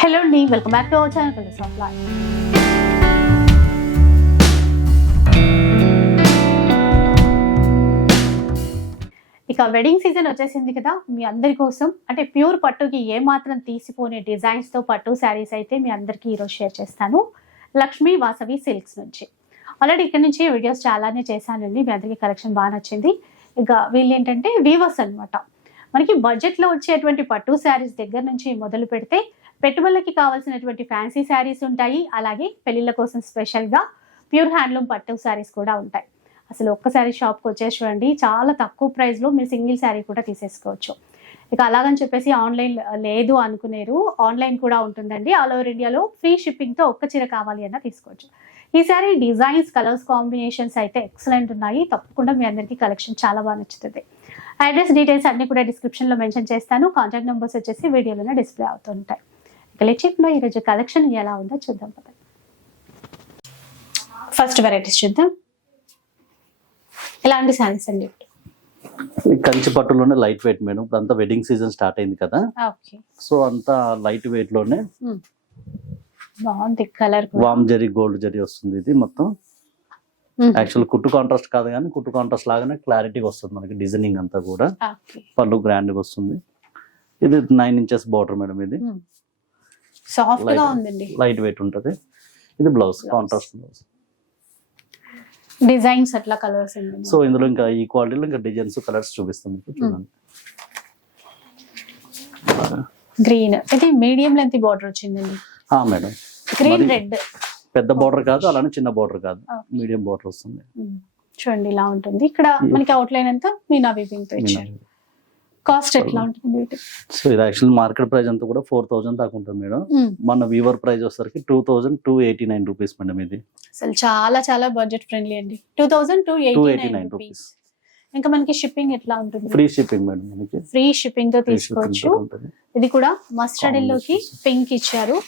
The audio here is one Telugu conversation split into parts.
హలో అండి welcome back to our channel colours of life ఇక వెడ్డింగ్ సీజన్ వచ్చేసింది కదా. మీ అందరి కోసం అంటే ప్యూర్ పట్టుకి ఏ మాత్రం తీసిపోని డిజైన్స్తో పట్టు శారీస్ అయితే మీ అందరికీ ఈరోజు షేర్ చేస్తాను. లక్ష్మీ వాసవి సిల్క్స్ నుంచి. ఆల్రెడీ ఇక్కడ నుంచి వీడియోస్ చాలానే చేశానండి మీ అందరికీ కలెక్షన్ బాగా నచ్చింది. ఇక వీళ్ళు ఏంటంటే వీవర్స్ అన్నమాట. మనకి బడ్జెట్లో వచ్చేటువంటి పట్టు శారీస్ దగ్గర నుంచి మొదలు పెడితే పెట్టుబడులకి కావాల్సినటువంటి ఫ్యాన్సీ శారీస్ ఉంటాయి. అలాగే పెళ్ళిళ్ళ కోసం స్పెషల్గా ప్యూర్ హ్యాండ్లూమ్ పట్టు శారీస్ కూడా ఉంటాయి. అసలు ఒక్కసారి షాప్కి వచ్చేసి చూడండి చాలా తక్కువ ప్రైస్లో మీరు సింగిల్ శారీ కూడా తీసేసుకోవచ్చు. ఇక అలాగని చెప్పేసి ఆన్లైన్ లేదు అనుకునేరు. ఆన్లైన్ కూడా ఉంటుందండి. ఆల్ ఓవర్ ఇండియాలో ఫ్రీ షిప్పింగ్తో ఒక్క చీర కావాలి అన్న తీసుకోవచ్చు. ఈ డిజైన్స్ కలర్స్ కాంబినేషన్స్ అయితే ఎక్సలెంట్ ఉన్నాయి. తప్పకుండా మీ అందరికీ కలెక్షన్ చాలా బాగా నచ్చుతుంది. అడ్రస్ డీటెయిల్స్ అన్ని కూడా డిస్క్రిప్షన్లో మెన్షన్ చేస్తాను. కాంటాక్ట్ నెంబర్స్ వచ్చేసి వీడియోలోనే డిస్ప్లే అవుతుంటాయి. ఇక లెచ్చిప్లో ఈరోజు కలెక్షన్ ఎలా ఉందో చూద్దాం ఫస్ట్ వెరైటీస్ చూద్దాం. ఎలాంటి శారీస్ అండి కంచి పట్టులోనే లైట్ వెయిట్ మేడం. ఇప్పుడు అంతా వెడ్డింగ్ సీజన్ స్టార్ట్ అయింది కదా. సో అంతా లైట్ వెయిట్లోనే బాగుంది colour warm zari gold zari వస్తుంది ఇది మొత్తం. యాక్చువల్ కుట్టు కాంట్రాస్ట్ కాదు కానీ కుట్టు కాంట్రాస్ట్ లాగానే క్లారిటీగా వస్తుంది మనకి డిజైనింగ్ అంతా కూడా. పళ్ళు గ్రాండ్గా వస్తుంది. ఇది నైన్ ఇంచెస్ బార్డర్ మేడం ఇది. సాఫ్ట్గా. ఉందండి. లైట్ వెయిట్ ఉంటది. ఇది బ్లౌజ్. కాంట్రాస్ట్ బ్లౌజ్ డిజైన్స్ అట్లా కలర్స్ సో ఇందులో ఇంకా ఈ క్వాలిటీలో ఇంకా డిజైన్స్ కలర్స్ చూపిస్తాం మీకు. చూడండి. గ్రీన్ ఇది మీడియం లెంత్ బార్డర్ వచ్చిందండి. ఆ, మేడం గ్రీన్ రెడ్ పెద్ద బార్డర్ కాదు అలానే చిన్న బార్డర్ కాదు. మీడియం బార్డర్ వస్తుంది. చూడండి ఇలా ఉంటుంది. ఇక్కడ Hmm. మనకి అవుట్ లైన్ అంతా మీనా వీవింగ్తో ఇచ్చారు. కాస్ట్ ఎట్లా ఉంటుంది సో ఇది యాక్చువల్ మార్కెట్ ప్రైస్ అంతా కూడా ఫోర్ థౌసండ్ దాకా ఉంటుంది మేడం. Hmm. మన వీవర్ ప్రైస్ వచ్చేసరికి two thousand two eighty nine rupees madam ఇది. అసలు చాలా చాలా బడ్జెట్ ఫ్రెండ్లీ అండి. Two thousand two eighty nine rupees ఇంకా మనకి షిప్పింగ్ ఎట్లా ఉంటుంది? ఫ్రీ షిప్పింగ్ మేడం మనకి. ఫ్రీ షిప్పింగ్తో తీసుకోవచ్చు. ఇది కూడా మస్టర్డ్ ఎల్లోకి పింక్ ఇచ్చారు.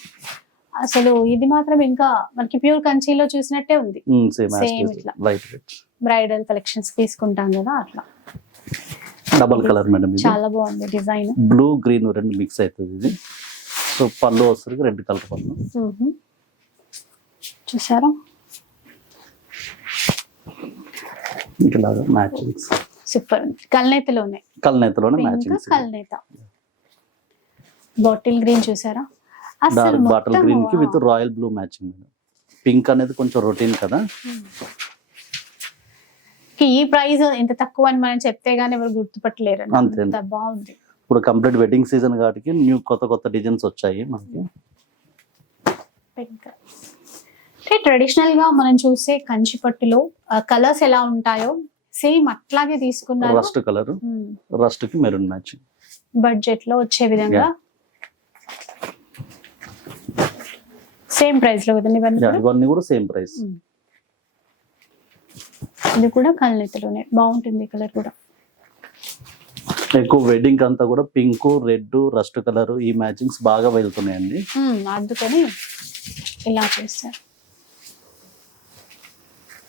అసలు ఇది మాత్రం ఇంకా మనకి ప్యూర్ కంచీలో చూసినట్టే ఉంది. సేమ్ Same ఇట్లా. బ్రైడల్ కలెక్షన్స్ తీసుకుంటాం కదా అట్లా. డబల్ కలర్ మేడం చాలా బాగుంది డిజైన్. బ్లూ గ్రీన్ రెండు మిక్స్ అవుతుంది ఇది. సో పళ్ళు వస్తుంది రెడ్ కలర్ పళ్ళు. చూసారా? ఇలాగా మ్యాచింగ్స్ సూపర్. కల్నేతలోనే కల్నేతలోనే మ్యాచింగ్స్ కల్నేత బాటిల్ గ్రీన్ చూసారా? డార్క్ బాటిల్ గ్రీన్కి. With royal blue matching pink అనేది కొంచెం రొటీన్ కదా. ఈ ప్రైస్ ఇంత తక్కువ అని మనం చెప్తే గానీ ఎవరు గుర్తుపట్టలేరు అంతే. బాగుంది. ఇప్పుడు కంప్లీట్ వెడ్డింగ్ సీజన్ కాబట్టి న్యూ కొత్త కొత్త డిజైన్స్ వచ్చాయి మనకి. అంటే ట్రెడిషనల్గా మనం చూసే కంచి పట్టులో కలర్స్ ఎలా ఉంటాయో సేమ్ అట్లాగే తీసుకున్నారు. రస్ట్ కలర్ రస్ట్కి మెరూన్ మ్యాచింగ్ బడ్జెట్లో వచ్చే విధంగా. సేమ్ ప్రైస్లో కదండి ఇవన్నీ కూడా? Same price. ఇది కూడా కళ్ళనెత్తలోనే బాగుంటుంది కలర్ కూడా. ఎక్కువ వెడ్డింగ్ అంతా కూడా పింక్ రెడ్ రస్ట్ కలర్ ఈ మ్యాచింగ్స్ బాగా వెళ్తున్నాయండి. అందుకని ఇలా చేస్తారు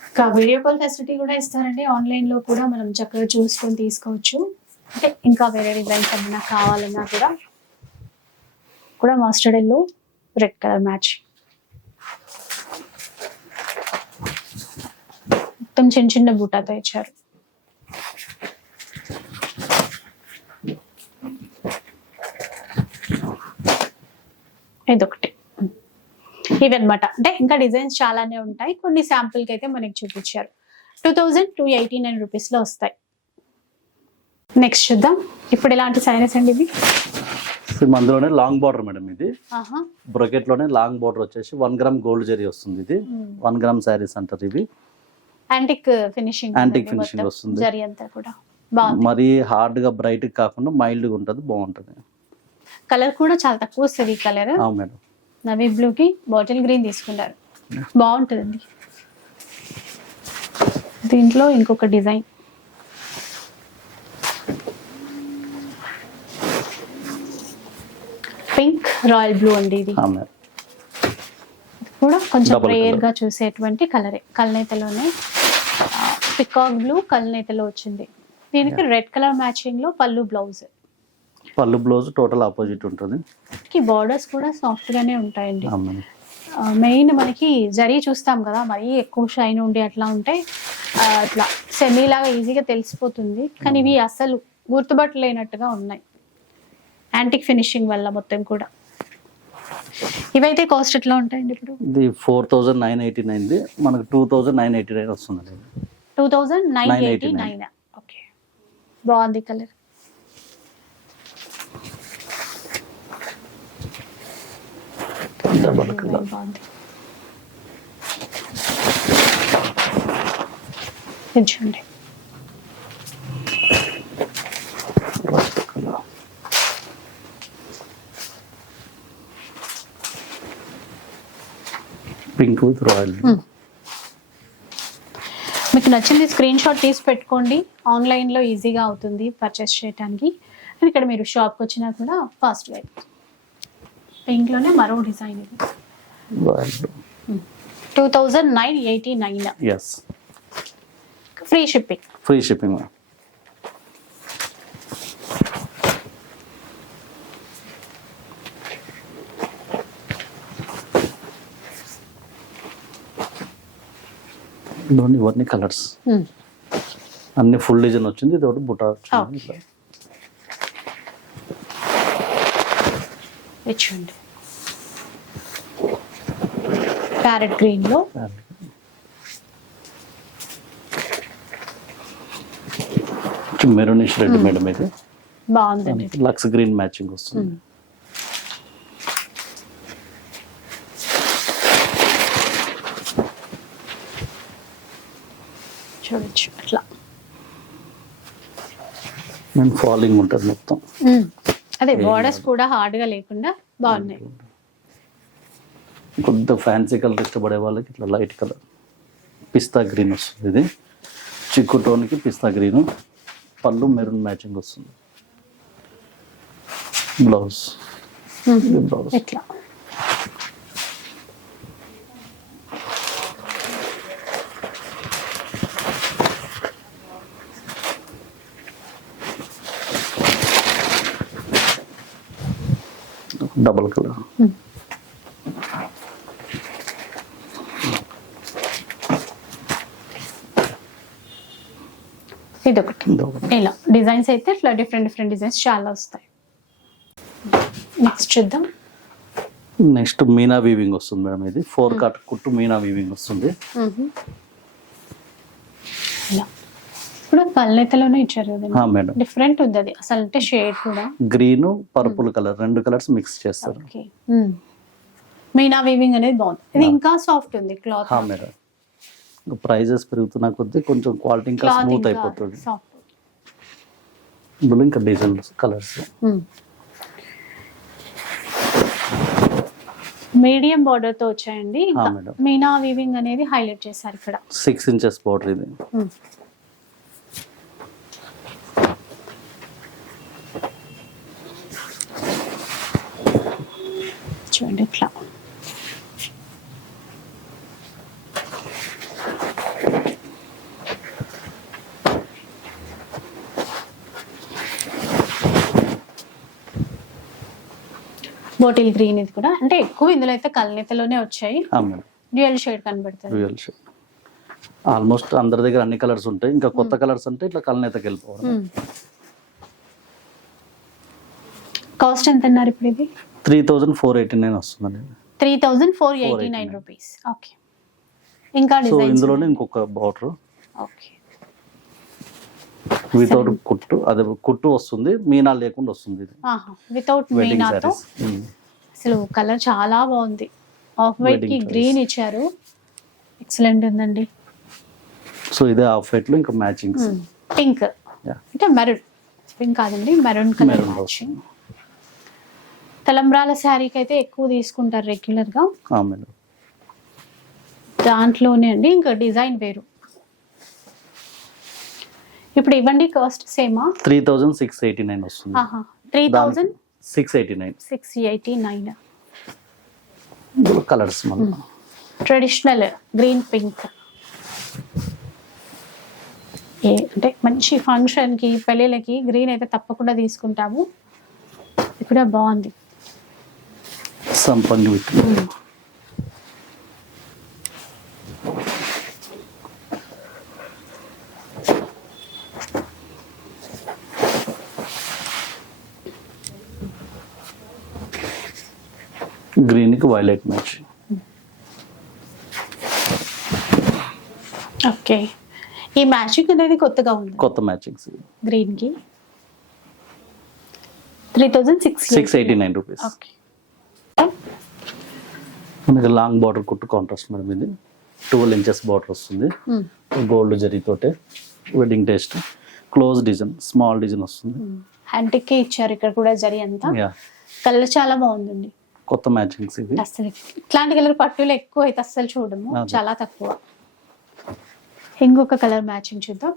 ఇంకా వీడియో కాల్ ఫెసిలిటీ కూడా ఇస్తారండి. ఆన్లైన్లో కూడా మనం చక్కగా చూసుకొని తీసుకోవచ్చు. అంటే ఇంకా వేరే డిజైన్స్ ఏమైనా కావాలన్నా కూడా కూడా mustard yellow red colour match మొత్తం చిన్న చిన్న బూటాతో ఇచ్చారు ఇదొకటి. ఇవన్నమాట. అంటే ఇంకా డిజైన్స్ చాలానే ఉంటాయి. కొన్ని శాంపుల్కి అయితే మనకి చూపించారు. Two thousand two eighty nine రూపీస్లో వస్తాయి. నెక్స్ట్ చూద్దాం. ఇప్పుడు ఎలాంటి సైనస్ అండి సో అందులోనే లాంగ్ బార్డర్ మేడం ఇది. బ్రొకెట్లోనే లాంగ్ బార్డర్ వచ్చేసి వన్ గ్రామ్ గోల్డ్ జరీ వస్తుంది ఇది. వన్ గ్రామ్ శారీస్ అంటారు ఇవి. యాంటిక్ ఫినిషింగ్ Antique finishing వస్తుంది. జరి అంతా కూడా. బాగుంది. మరీ హార్డ్గా బ్రైట్ కాకుండా మైల్డ్గా ఉంటది బాగుంటది. కలర్ కూడా చాలా తక్కువ వస్తుంది ఈ కలర్ మేడం నవీ బ్లూ కి బాటిల్ గ్రీన్ తీసుకున్నారు బాగుంటుందండి. దీంట్లో ఇంకొక డిజైన్ పింక్ రాయల్ బ్లూ అండి ఇది. కూడా కొంచెం రేర్. గా చూసేటువంటి కలరే కల్నేతలోనే పికాక్ బ్లూ కల్నేతలో వచ్చింది. దీనికి రెడ్ కలర్ మ్యాచింగ్లో పళ్ళు బ్లౌజ్ పళ్ళు బ్లౌజ్ టోటల్ ఆపోజిట్ ఉంటుంది. బార్డర్స్ కూడా సాఫ్ట్ గానే ఉంటాయండి. మెయిన్ మనకి జరీ చూస్తాం కదా మరీ ఎక్కువ షైన్ ఉండి అట్లా ఉంటే అట్లా సెమీ లాగా ఈజీగా తెలిసిపోతుంది. కానీ ఇవి అసలు గుర్తుపట్టలేనట్టుగా ఉన్నాయి. యాంటిక్ ఫినిషింగ్ వల్ల మొత్తం కూడా. ఇవైతే కాస్ట్ ఎట్లా ఉంటాయండి ఇప్పుడు? ఇది ఫోర్ థౌజండ్ నైన్ ఎయిటీ నైన్ది మనకు two thousand nine eighty nine వస్తుందండి two thousand nine eighty 989. Nine okay బాగుంది కలర్ డబల్ కలర్ బాగుంది పెంచండి కలర్ పింక్ విత్ రాయల్ మీకు నచ్చింది స్క్రీన్ షాట్ తీసి పెట్టుకోండి. ఆన్లైన్లో ఈజీగా అవుతుంది పర్చేస్ చేయడానికి అండ్ ఇక్కడ మీరు షాప్కి వచ్చినా కూడా ఫాస్ట్గా పింక్లోనే మరో డిజైన్ ఇది. Two thousand nine eighty nine free shipping free shipping ఇదిగోండి ఇవన్నీ కలర్స్. అన్ని ఫుల్ డిజైన్ వచ్చింది ఇది ఒకటి బుటా వచ్చింది. ఇచ్చండి ప్యారెట్ గ్రీన్లో మెరూనిష్ రెడ్ మేడం ఇది. బాగుందండి. లక్స్ గ్రీన్ మ్యాచింగ్ వస్తుంది. చూడొచ్చు అట్లా. నేను ఫాలింగ్ ఉంటుంది మొత్తం. మ్మ్. అదే బార్డర్స్ కూడా హార్డ్గా లేకుండా బాగున్నాయి. కొద్దిగా ఫ్యాన్సీ కలర్ ఇష్టపడే వాళ్ళకి ఇట్లా లైట్ కలర్ పిస్తా గ్రీన్ వస్తుంది ఇది. చిక్కు టోన్కి పిస్తా గ్రీన్ పళ్ళు మెరూన్ మ్యాచింగ్ వస్తుంది. Blouse hmm. బ్లౌజ్ ఇట్లా డబల్ కలర్. ఇదొకటి. ఇలా. డిజైన్స్ అయితే ఇట్లా డిఫరెంట్ డిఫరెంట్ డిజైన్స్ చాలా వస్తాయి. నెక్స్ట్ చూద్దాం. నెక్స్ట్ మీనా వీవింగ్ వస్తుంది మేడం ఇది. ఫోర్ కట్ కుట్టు మీనా వీవింగ్ వస్తుంది. ఇలా. ఇప్పుడు కళ్ళెతలోనే ఇచ్చారు మేడం. డిఫరెంట్ ఉంది అది. అసలు అంటే షేడ్ కూడా. గ్రీన్ పర్పుల్ కలర్ రెండు కలర్స్ మిక్స్ చేస్తారు. మీనా వీవింగ్ అనేది బాగుంది. ఇది ఇంకా సాఫ్ట్ ఉంది క్లాత్ మేడం. ప్రైజెస్ పెరుగుతున్న కొద్దీ కొంచెం క్వాలిటీ ఇంకా స్మూత్ అయిపోతుంది. ఇందులో ఇంకా డిజైన్ కలర్స్ మీడియం బార్డర్తో వచ్చాయండి. మీనా వీవింగ్ అనేది హైలైట్ చేశారు ఇక్కడ. సిక్స్ ఇంచెస్ బార్డర్ ఇది. చూడండి ఇట్లా. బాటిల్ గ్రీన్ ఇది కూడా. అంటే ఎక్కువ ఇందులో అయితే కల్నేతలోనే వచ్చాయి. డ్యూయల్ షేడ్ కనబడుతుంది. డ్యూయల్ షేడ్ ఆల్మోస్ట్ అందరి దగ్గర అన్ని కలర్స్ ఉంటాయి. ఇంకా కొత్త కలర్స్ అంటే ఇట్లా కలనేతకి వెళ్ళిపోవడం. కాస్ట్ ఎంత అన్నారు ఇప్పుడు ఇది? Three thousand four eighty nine వస్తుందండి. Three thousand four eighty nine 489. Rupees. Okay. ఇంకా సో ఇందులోనే ఇంకొక బార్డర్. ఓకే. వితౌట్ కుట్టు. అదే కుట్టు వస్తుంది మీనా లేకుండా వస్తుంది ఇది. వితౌట్ మీనాతో. సారీస్ అసలు కలర్ చాలా బాగుంది. ఆఫ్ వైట్కి గ్రీన్ ఇచ్చారు. ఎక్సలెంట్ ఉందండి. సో ఇదే ఆఫ్ వైట్లో ఇంకా మ్యాచింగ్ పింక్ అంటే మెరూన్. పింక్ కాదండి మెరూన్ కలర్ మ్యాచింగ్ తలంబ్రాల శారీకి అయితే ఎక్కువ తీసుకుంటారు రెగ్యులర్గా మేడం. దాంట్లోనే అండి ఇంకా డిజైన్ వేరు. ఇప్పుడు ఇవ్వండి cost సేమా three thousand six eighty nine వస్తుంది. Three thousand six eighty nine. Six eighty nine. Colours traditional green pink. ఏ అంటే మంచి ఫంక్షన్కి పెళ్ళిళ్ళకి గ్రీన్ అయితే తప్పకుండా తీసుకుంటాము. కూడా బాగుంది. సంపంగి విత్ గ్రీన్కి వైలెట్ మ్యాచ్ ఓకే ఈ మ్యాచింగ్ అనేది కొత్తగా ఉంది. కొత్త మ్యాచింగ్స్ గ్రీన్కి three thousand six six eighty nine rupees okay మనకి లాంగ్ బార్డర్ కుట్టు కాంట్రాస్ట్ మేడం ఇది. ట్వెల్వ్ ఇంచెస్ బార్డర్ వస్తుంది. Gold జరీతోటే wedding taste. Close design small design వస్తుంది. హ్యాండ్కి ఇచ్చారు ఇక్కడ కూడా జరి అంతా. కలర్ చాలా బాగుందండి. కొత్త మ్యాచింగ్స్ అసలు ఇట్లాంటి కలర్ పట్టులు ఎక్కువ అయితే అస్సలు చూడము. చాలా తక్కువ. ఇంకొక కలర్ మ్యాచింగ్ చూద్దాం.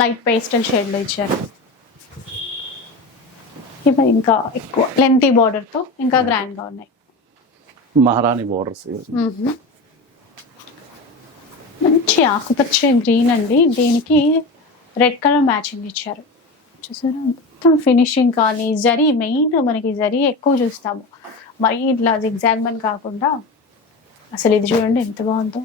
లైట్ పేస్టల్ షేడ్లో ఇచ్చారు. ఇవి ఇంకా ఎక్కువ. లెంతీ బార్డర్తో ఇంకా గ్రాండ్గా ఉన్నాయి. మహారాణి బార్డర్స్ మ్మ్. మంచి ఆకుపచ్చ గ్రీన్ అండి. దీనికి రెడ్ కలర్ మ్యాచింగ్ ఇచ్చారు. చూసారా? మొత్తం ఫినిషింగ్ కానీ జరీ మెయిన్ మనకి జరీ ఎక్కువ చూస్తాము. మరి ఇట్లా జిగ్జాగ్మన్ కాకుండా అసలు ఇది చూడండి ఎంత బాగుందో.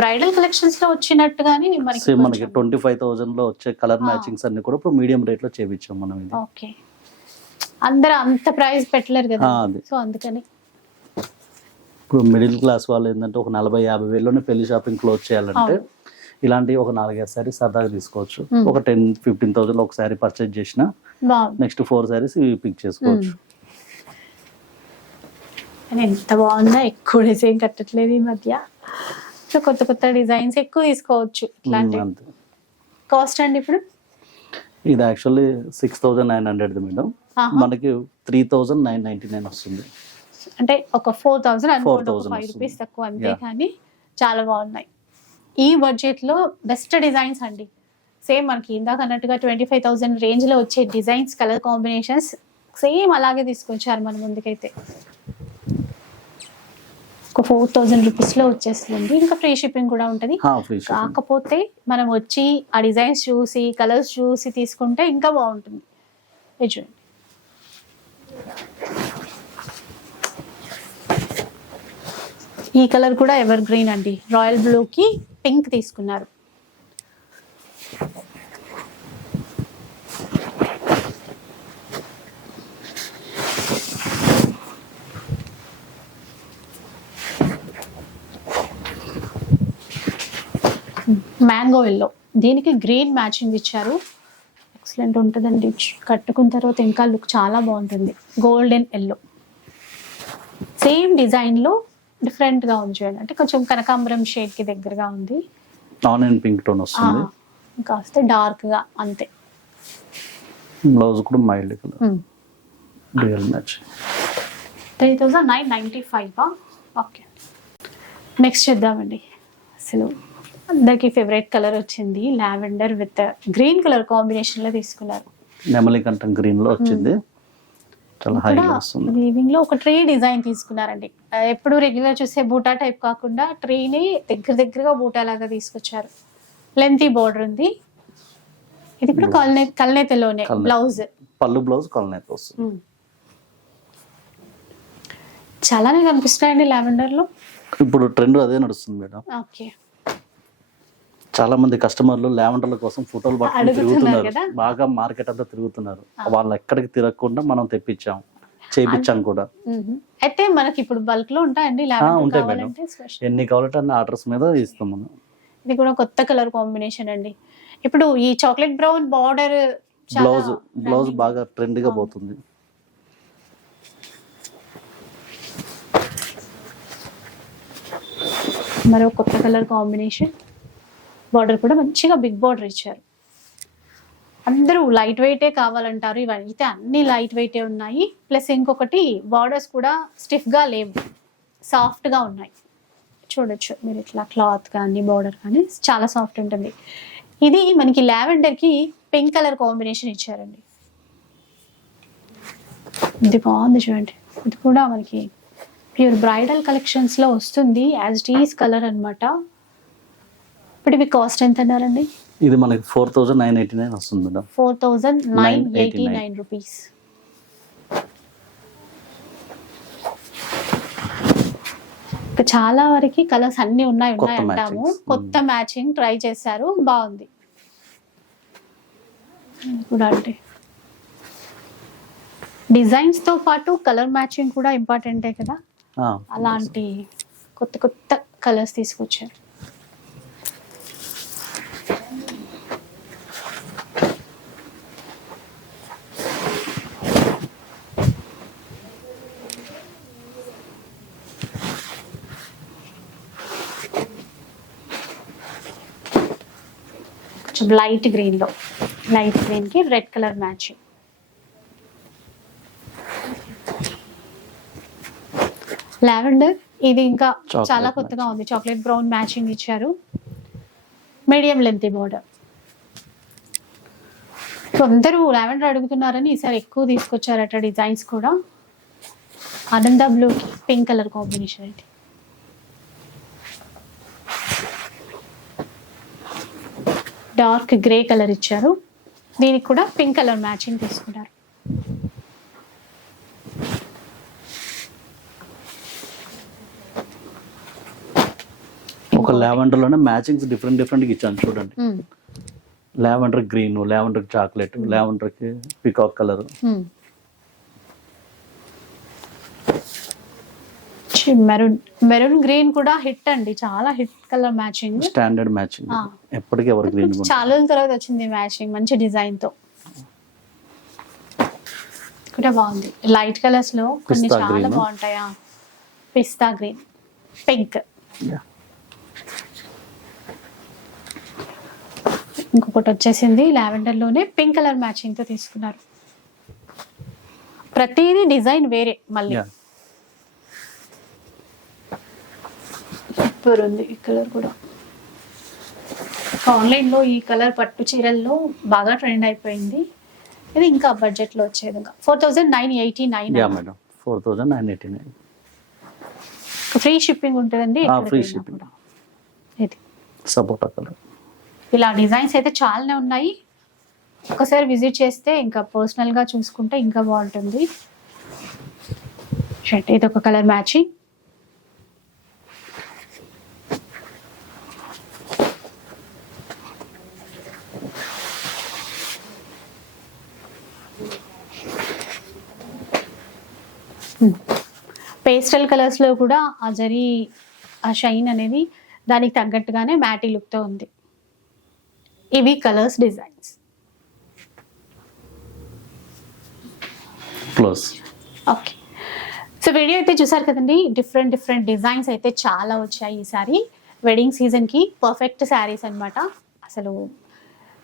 బ్రైడల్ కలెక్షన్స్లో వచ్చినట్టుగానే మనకి సేమ్ మనకి ట్వంటీ ఫైవ్ థౌసండ్లో వచ్చే కలర్ మ్యాచింగ్స్ అన్ని కూడా ఇప్పుడు మీడియం రేట్లో చేపించాం మనం ఓకే అందరూ అంత ప్రైస్ పెట్టలేరు కదా. అది. సో అందుకని. ఇప్పుడు మిడిల్ క్లాస్ వాళ్ళు ఏంటంటే ఒక నలభై యాభై వేల్లోనే పెళ్ళి షాపింగ్ క్లోజ్ చేయాలంటే. ఇలాంటి ఒక నాలుగైదు సారీస్ సరదాగా తీసుకోవచ్చు. ఒక టెన్ ఫిఫ్టీన్ థౌసండ్ ఒక శారీ పర్చేజ్ చేసిన నెక్స్ట్ ఫోర్ శారీస్ పిక్ చేసుకోవచ్చు. ఎంత బాగుందో ఎక్కువ డిజైన్ కట్టట్లేదు ఈ మధ్య. సో కొత్త కొత్త డిజైన్స్ ఎక్కువ తీసుకోవచ్చు ఇట్లాంటి కాస్ట్ అండి ఇప్పుడు? ఇది actually six thousand nine hundred madam. మనకి three thousand nine ninety nine వస్తుంది. అంటే ఒక ఫోర్ థౌసండ్ అనుకోండి 4,000 ఫైవ్ రూపీస్. తక్కువ అంతే. కానీ చాలా బాగున్నాయి. ఈ బడ్జెట్లో బెస్ట్ డిజైన్స్ అండి. సేమ్ మనకి ఇందాక అన్నట్టుగా ట్వంటీ ఫైవ్ థౌసండ్ రేంజ్లో వచ్చే డిజైన్స్ కలర్ కాంబినేషన్స్ సేమ్ అలాగే తీసుకొచ్చారు మన ముందుకైతే. ఒక ఫోర్ థౌజండ్ రూపీస్లో వచ్చేస్తుంది ఇంకా ఫ్రీ షిప్పింగ్ కూడా ఉంటుంది. ఫ్రీ కాకపోతే మనం వచ్చి ఆ డిజైన్స్ చూసి కలర్స్ చూసి తీసుకుంటే ఇంకా బాగుంటుంది. చూడండి. ఈ కలర్ కూడా ఎవర్ గ్రీన్ అండి. రాయల్ బ్లూకి పింక్ తీసుకున్నారు. Mango yellow. దీనికి గ్రీన్ మ్యాచింగ్ ఇచ్చారు. ఎక్సలెంట్ ఉంటుందండి. కట్టుకున్న తర్వాత ఇంకా లుక్ చాలా బాగుంటుంది. గోల్డెన్ ఎల్లో సేమ్ డిజైన్లో డిఫరెంట్గా ఉంది చూడండి. అంటే కొంచెం కనకాంబరం షేడ్కి దగ్గరగా ఉంది. ఆనియన్ పింక్ టోన్ వస్తుంది. కాస్త డార్క్గా అంతే. బ్లౌజ్ కూడా mild colour real match three thousand nine ninety five okay next చూద్దామండి. అసలు అందరికి ఫేవరెట్ కలర్ వచ్చింది. లావెండర్ విత్ గ్రీన్ కలర్ కాంబినేషన్లో తీసుకున్నారు. నెమలి కంఠం గ్రీన్లో వచ్చింది. చాలా ఇక్కడ హైగా వస్తుంది. వీవింగ్లో ఒక ట్రీ డిజైన్ తీసుకున్నారండి. ఎప్పుడు రెగ్యులర్ చూసే బూటా టైప్ కాకుండా ట్రీని దగ్గర దగ్గరగా బూటా లాగా తీసుకొచ్చారు. లెంతీ బోర్డర్ ఉంది. ఇది కూడా కల్నే కల్నేతలోనే కల్నే. బ్లౌజ్ పళ్ళు బ్లౌజ్ కొలనైతే వస్తుంది. చాలానే కనిపిస్తున్నాయండి లావెండర్లో. ఇప్పుడు ట్రెండ్ అదే నడుస్తుంది మేడం. ఓకే చాలా మంది కస్టమర్లు లావెండర్ల కోసం ఫోటోలు పట్టుకుని తిరుగుతున్నారు? బాగా మార్కెట్ అంతా తిరుగుతున్నారు. వాళ్ళు ఎక్కడికి తిరగకుండా మనం తెప్పించాం. చేపించాం కూడా. అయితే మనకి ఇప్పుడు బల్క్లో ఉంటాయండి ఉంటాయి మేడం. ఎన్ని కావాలంటే అన్ని ఆర్డర్స్ మీద ఇస్తాం మనం. ఇది కూడా కొత్త కలర్ కాంబినేషన్ అండి. ఇప్పుడు ఈ chocolate brown border blouse blouse బాగా ట్రెండ్గా పోతుంది. మరో కొత్త కలర్ కాంబినేషన్ బార్డర్ కూడా మంచిగా బిగ్ బార్డర్ ఇచ్చారు. అందరూ లైట్ వెయిటే కావాలంటారు. ఇవైతే అన్ని లైట్ వెయిటే ఉన్నాయి. ప్లస్ ఇంకొకటి బార్డర్స్ కూడా స్టిఫ్గా లేవు. సాఫ్ట్గా ఉన్నాయి. చూడొచ్చు మీరు ఇట్లా క్లాత్ కానీ బార్డర్ కానీ చాలా సాఫ్ట్ ఉంటుంది. ఇది మనకి లావెండర్కి పింక్ కలర్ కాంబినేషన్ ఇచ్చారండి. ఇది బాగుంది చూడండి. ఇది కూడా మనకి ప్యూర్ బ్రైడల్ కలెక్షన్స్లో వస్తుంది. యాజ్ డీస్ కలర్ అనమాట ఇప్పుడు ఇవి కాస్ట్ ఎంత అన్నారండి? ఇది మనకి four thousand nine eighty nine వస్తుంది madam. Four thousand nine eighty 989 nine rupees చాలా వరకు కలర్స్ అన్ని ఉన్నాయి ఉన్నాయి కొత్త అంటాము. కొత్త మ్యాచింగ్ ట్రై చేశారు బాగుంది. ఇది కూడా అంటే డిజైన్స్తో పాటు కలర్ మ్యాచింగ్ కూడా ఇంపార్టెంటే కదా? అలాంటి కొత్త కొత్త కలర్స్ తీసుకొచ్చారు. కొంచెం లైట్ గ్రీన్లో. లైట్ గ్రీన్కి రెడ్ కలర్ మ్యాచింగ్. లావెండర్ ఇది ఇంకా చాలా కొత్తగా ఉంది. చాక్లెట్ బ్రౌన్ మ్యాచింగ్ ఇచ్చారు. మీడియం లెంత్ బోర్డర్ అందరూ లావెండర్ అడుగుతున్నారని ఈసారి ఎక్కువ తీసుకొచ్చారట డిజైన్స్ కూడా. అనంద బ్లూ పింక్ కలర్ కాంబినేషన్ ఇది డార్క్ గ్రే కలర్ ఇచ్చారు. దీనికి కూడా పింక్ కలర్ మ్యాచింగ్ తీసుకున్నారు. ఒక లావెండర్లోనే మ్యాచింగ్స్ డిఫరెంట్ డిఫరెంట్ ఇచ్చాను చూడండి. Lavender green lavender chocolate లావెండర్కి peacock colour. Maroon maroon green కూడా హిట్ అండి. చాలా hit colour matching. Standard matching. ఎప్పటికీ ఎవరు గ్రీన్ చాలా రోజుల తర్వాత వచ్చింది మ్యాచింగ్. మంచి డిజైన్తో కూడా బాగుంది. లైట్ కలర్స్లో కొన్ని చాలా. బాగుంటాయా. పిస్తా గ్రీన్. పింక్ ఇంకొకటి వచ్చేసింది లావెండర్లోనే పింక్ కలర్ మ్యాచింగ్తో తీసుకున్నారు. ప్రతిదీ డిజైన్ వేరే మళ్ళీ. సూపర్ ఉంది ఈ కలర్ కూడా. ఆన్లైన్లో ఈ కలర్ పట్టు చీరల్లో బాగా ట్రెండ్ అయిపోయింది. ఇది ఇంకా బడ్జెట్లో వచ్చేది ఇంకా. Four thousand nine eighty nine madam. Four thousand nine eighty nine. Free shipping ఉంటుందండి shipping. కూడా. ఇది. సపోటా కలర్. ఇలా డిజైన్స్ అయితే చాలానే ఉన్నాయి. ఒకసారి విజిట్ చేస్తే ఇంకా పర్సనల్గా చూసుకుంటే ఇంకా బాగుంటుంది. షర్ట్ ఇది ఒక కలర్ మ్యాచింగ్. పేస్టల్ కలర్స్లో కూడా ఆ జరీ ఆ షైన్ అనేది దానికి తగ్గట్టుగానే మ్యాటీ లుక్తో ఉంది. ఇవి colours designs okay so video అయితే చూసారు కదండి డిఫరెంట్ డిఫరెంట్ డిజైన్స్ అయితే చాలా వచ్చాయి ఈసారి. వెడ్డింగ్ సీజన్కి పర్ఫెక్ట్ శారీస్ అన్నమాట. అసలు